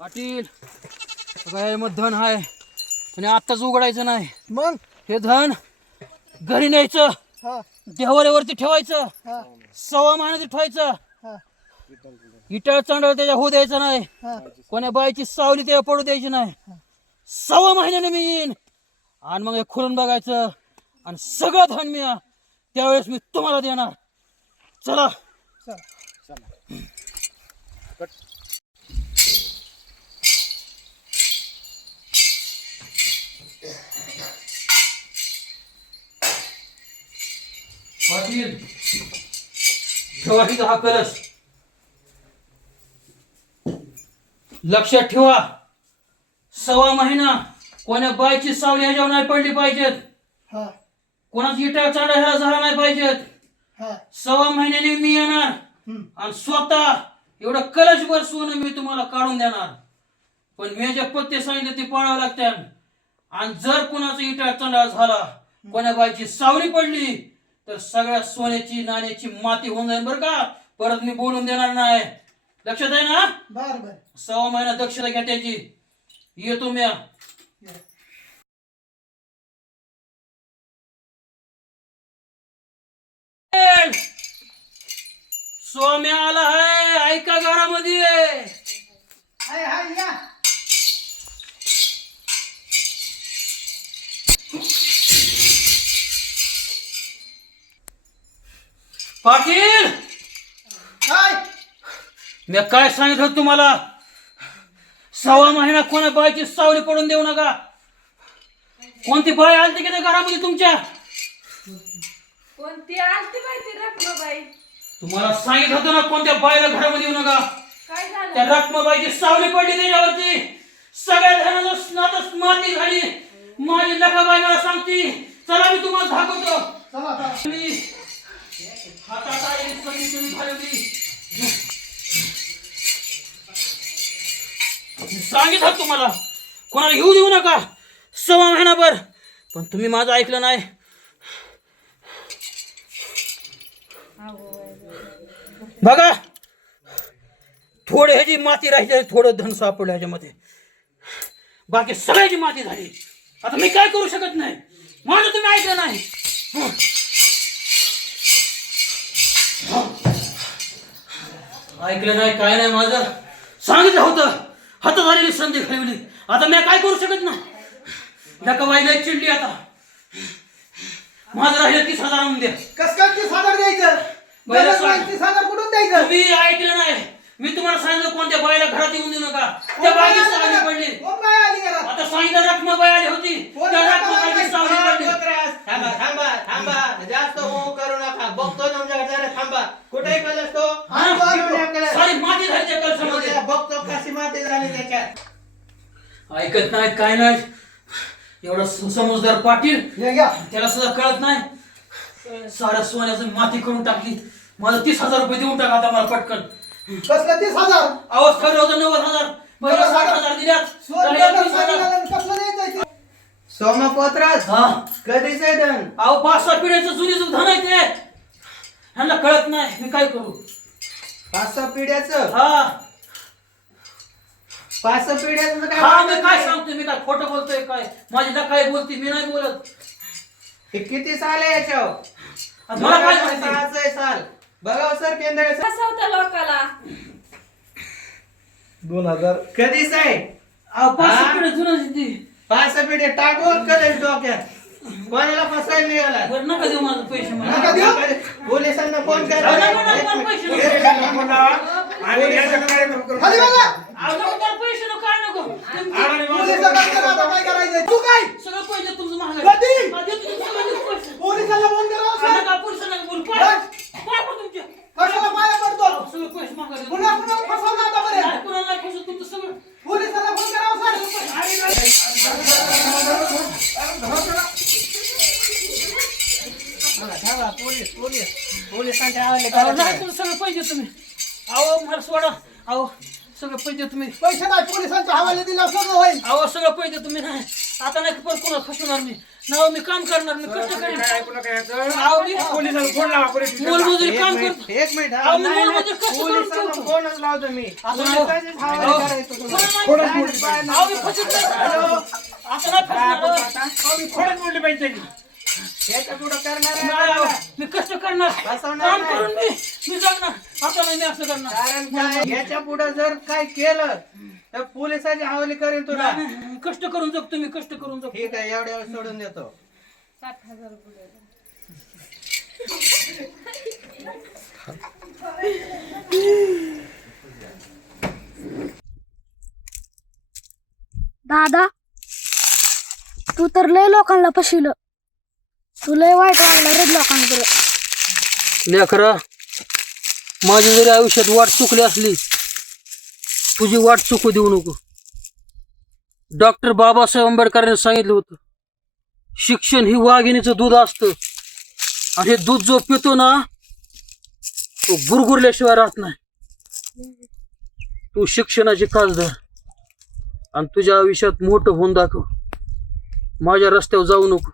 पाटील काय मग धन आहे आणि आत्ताच उघडायचं नाही. मग हे धन घरी न्यायचं, हा देवाऱ्यावरती ठेवायचं, हा सव्वा महिन्यात ठेवायचं. हा इटाळ चांडळ त्याच्या होऊ द्यायचं नाही. हा कोण्या बाईची सावली त्याच्या पडू द्यायची नाही. सव्वा महिन्याने मी येईन आणि मग हे खुलून बघायचं आणि सगळं धन मी त्यावेळेस मी तुम्हाला देणार. चला. चल. पाटील ठेवा इथं हा कलश. लक्षात ठेवा, सव्वा महिना कोण्या बायची सावली ह्याच्यावर नाही पडली पाहिजेत, हा कोणाची इटा चांडा ह्याला झाला नाही पाहिजेत. हा सव्वा महिन्याने मी येणार आणि स्वतः एवढं कलशभर सोनं मी तुम्हाला काढून देणार. पण मी जे पत्ते सांगितले ते पाळावं लागतात. आणि जर कोणाचा इटा चांडा झाला, कोण्या बायची सावली पडली, तर सगळ्या सोन्याची नाण्याची माती होऊन जाईल बरं का. परत मी बोलून देणार नाही. लक्षात आहे ना? बर बर सव्वा महिना दक्षता घ्या त्याची. येतो मी. सोम्या आला आहे, ऐका घरामध्ये. हाय हाय या पाटील काय मी काय सांगितलं होतं तुम्हाला? सव्वा महिना कोणा बायची सावली पडून देऊ नका. कोणती बाय आलती की त्या घरामध्ये तुमच्या? कोणती आलती माहिती रखमाबाई? तुम्हाला सांगितलं होतं ना कोणत्या बायला घरामध्ये येऊ नका. काय त्या झालं? रखमाबाईची सावली पडली त्याच्यावरती. सगळ्या धनाचं स्नातच माती झाली. माझी लखाबाई मला सांगती. चला मी तुम्हाला दाखवतो. चला चला हातात आलेली सगळी तुम्ही घालवली. सांगितलं तुम्हाला कोणाला घेऊ देऊ नका सव्वा महिनाभर. पण तुम्ही माझं ऐकलं नाही. बघा थोडे ह्याची माती राहिली, थोडं धन सापडलं ह्याच्यामध्ये. बाकी सगळ्याची माती झाली. आता मी काय करू शकत नाही. माझं तुम्ही ऐकलं नाही. ऐकलं नाही काय नाही. माझं सांगितलं होतं. हातात आलेली संधी घालवली. आता मी काय करू शकत नाही. नकाबाईला चिडली. आता माझं राहिलं 30,000 आणून द्या. कस काय 30,000 द्यायचं? पहिलं दररोज सांग. 30,000 कुठून द्यायचं? तुम्ही ऐकलं नाही. मी तुम्हाला सांगितलं कोणत्या बाईला घरात येऊन देऊ नका. त्या बाईची सावली पडली. कोण बाई आली घरात? आता सांगितलं रखमाबाई आली होती. त्या रखमाबाईची सावली पडली. थांबा थांबा थांबा, जास्त हो करू नका. बघतो तुमच्याकडे जरा थांबा. कुठे कलश तो? सारी माती झाली त्या कलशामध्ये. बघतो कशी माती झाली त्याच्यात. ऐकत नाहीत काय नाही. एवढा समजदार पाटील, हे घ्या त्याला सुद्धा कळत नाही. साऱ्या सोन्याचं माती करून टाकली. मला 30,000 रुपये देऊन टाका आता मला पटकन. कसलं 30,000? आवाज ठरलं होतं 90,000. पहिला 60,000 दिल्यात. सोनं झाले कसं 30,000. निघालं? कसलं द्यायचं ते? सोमपत्रास हा कधीच आहे धन? अहो 5-6 पिढ्याचं जुनीचं धन आहे ते. ह्यांना कळत नाही. मी काय करू? 5-6 पिढ्याचं? हा 5-6 पिढ्याचं काय हा मी वाटत काय नाही. सांगतोय? मी काय खोटं बोलतोय काय? माझी काय बोलती? मी नाही बोलत. हे किती साल आहे याच्यावर? आता मला काय माहिती? 6 साल. बघा सर केंद्र फसवता लोकाला. 2000 कधीच आहे? अहो 5-6 हा? पिढ्या जुनं ती. 5-6 पिढ्या टाकून कधीच डोक्यात. कोणाला फसवायला निघाला? बरं नका देऊ माझं पैसे मला. नका देऊ? पोलिसांना फोन नका, नका, नका, करा. मला पैसे नको. खाली बघा. अहो, नको मला पैसे नको काय नको. पोलिसाला काय करा, आता काय करायचंय? तू काय? सगळं पैसे तुमचं महाग कधी? पैसे. पोलिसाला फोन करावा सांग. नका पोलिसांना बोलू. पाय पड तुमच्या. कशाला पाया पडतो? सगळं पैसे महाग पुन्हा पुन्हा फसवलं आतापर्यंत. कुणाला नाही फसवत तुमचं सगळं. पोलिसाला फोन करावा सांग. पोलिसांच्या हवाले अहो, करा. नाही तुमचं सगळं पैसे तुम्ही. अहो मला सोडा. अहो सगळं पैसे तुम्ही. पैसे नाही पोलिसांच्या हवाले दिला सगळं होईल. अहो सगळं पैसे तुम्ही नाही. आता नाही पण कोणाला फसवणार मी. नाव मी काम करणार, मी कष्ट करेन. काय ऐकू नका याचं. अहो, मी पोलिसाला फोन लावा, पोलीस स्टेशनला. मोलमजुरी एक काम मिनिट, करतो. एक मिनिट हा. अहो, मी नाही, नाही, मोलमजुरी कष्ट करून पोलिसांना ठेवतो. फोनच लावतो मी असं पोलिसांचीच हवाली अहो, करायचं तुला. खोडच मोडली पाहिजे. अहो, मी फसत नाही. असं नाही फसणार. अहो, मी खोडच मोडली पाहिजे त्याची. याच्या पुढं करणार आहे नाही, अहो, का? मी कष्ट करणार, फसवणार काम नाही. करून मी जगणार. आता नाही मी असं करणार. कारण काय याच्या पुढे जर काय केलं तर पोलिसाची हवाली करेन तुला. नाही, कष्ट करून जगतो मी, कष्ट करून जगतो. ठीक आहे एवढ्या वेळ सोडून देतो. 60,000 रुपये. दादा तू तर लय लोकांना फसिलं. तू लय वाईट वागला रे लोकांकडे. लेकरा, माझी जरी आयुष्यात वाट चुकली असली, तुझी वाट चुकू देऊ नको. डॉक्टर बाबासाहेब आंबेडकरांनी सांगितलं होतं, शिक्षण ही वाघिणीचं दूध असतं आणि हे दूध जो पितो ना तो गुरगुरल्याशिवाय राहत नाही. तू शिक्षणाची कास धर आणि तुझ्या आयुष्यात मोठं होऊन दाखव. माझ्या रस्त्यावर जाऊ नको.